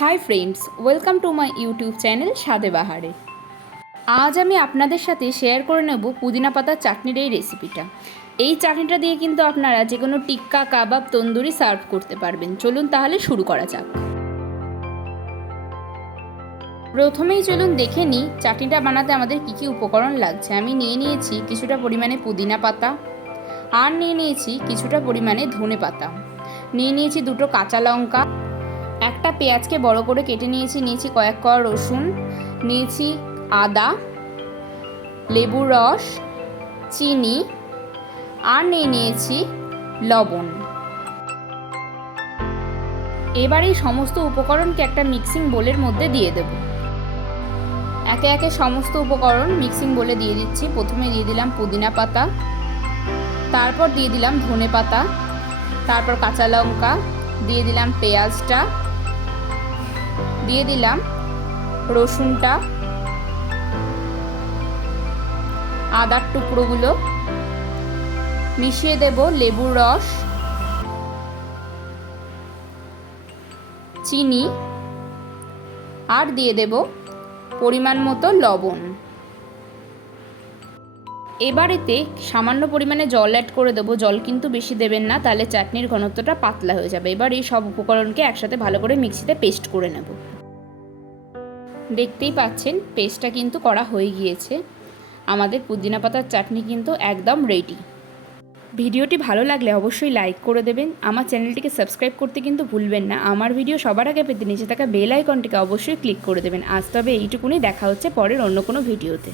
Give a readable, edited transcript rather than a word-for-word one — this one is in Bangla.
Hi friends, welcome to my YouTube channel স্বাদে বাহারে। আজ আমি আপনাদের সাথে শেয়ার করে নেব পুদিনা পাতার চাটনির এই রেসিপিটা। এই চাটনিটা দিয়ে কিন্তু আপনারা যে কোনো টিক্কা, কাবাব, তন্দুরি সার্ভ করতে পারবেন। চলুন তাহলে শুরু করা যাক। প্রথমেই চলুন দেখে নিই চাটনিটা বানাতে আমাদের কী কী উপকরণ লাগছে। আমি নিয়ে নিয়েছি কিছুটা পরিমাণে পুদিনা পাতা, আর নিয়ে নিয়েছি কিছুটা পরিমাণে ধনে পাতা, নিয়ে নিয়েছি দুটো কাঁচা লঙ্কা, একটা পেঁয়াজকে বড় করে কেটে নিয়েছি কয়েক কোয়া রসুন, নিয়েছি আদা, লেবুর রস, চিনি, আর নিয়েছি লবণ। এবার এই সমস্ত উপকরণকে একটা মিক্সিং বোলের মধ্যে দিয়ে দেব। একে একে সমস্ত উপকরণ মিক্সিং বোলে দিয়ে দিচ্ছি। প্রথমে দিয়ে দিলাম পুদিনা পাতা, তারপর দিয়ে দিলাম ধনে পাতা, তারপর কাঁচা লঙ্কা, দিয়ে দিলাম পেঁয়াজটা, দিয়ে দিলাম রসুনটা, আদার টুকরোগুলো, মিশিয়ে দেব লেবুর রস, চিনি, আর দিয়ে দেব পরিমাণ মতো লবণ। এবার এতে সামান্য পরিমাণে জল অ্যাড করে দেবো। জল কিন্তু বেশি দেবেন না, তাহলে চাটনির ঘনত্বটা পাতলা হয়ে যাবে। এবার এই সব উপকরণকে একসাথে ভালো করে মিক্সিতে পেস্ট করে নেব। দেখতেই পাচ্ছেন পেস্টটা কিন্তু করা হয়ে গিয়েছে। আমাদের পুদিনা পাতার চাটনি কিন্তু একদম রেডি। ভিডিওটি ভালো লাগলে অবশ্যই লাইক করে দেবেন। আমার চ্যানেলটিকে সাবস্ক্রাইব করতে কিন্তু ভুলবেন না। আমার ভিডিও সবার আগে পেতে নিচে থাকা বেল আইকনটিকে অবশ্যই ক্লিক করে দেবেন। আজ তবে এইটুকুনি, দেখা হচ্ছে পরের অন্য কোনো ভিডিওতে।